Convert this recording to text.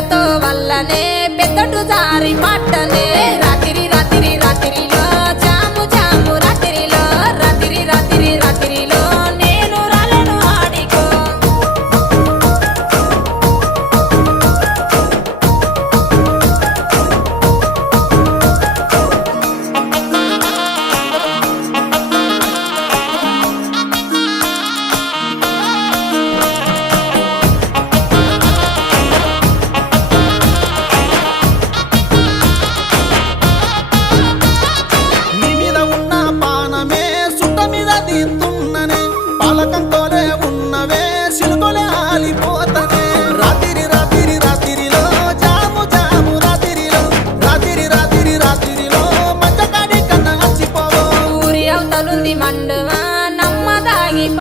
పెద్దలతో వల్లనే పెద్దడు జారి పట్టనే రాత్రి రాత్రి రాత్రిలో జాము జాము రాత్రిలో రాత్రి రాత్రి రాత్రిలో నేను రాలను ఆడికో నీ మీద ఉన్న పానమే సుట్ట మీద తీస్తున్ననే పాలకంతోనే ఉన్నవే సిలుకొలే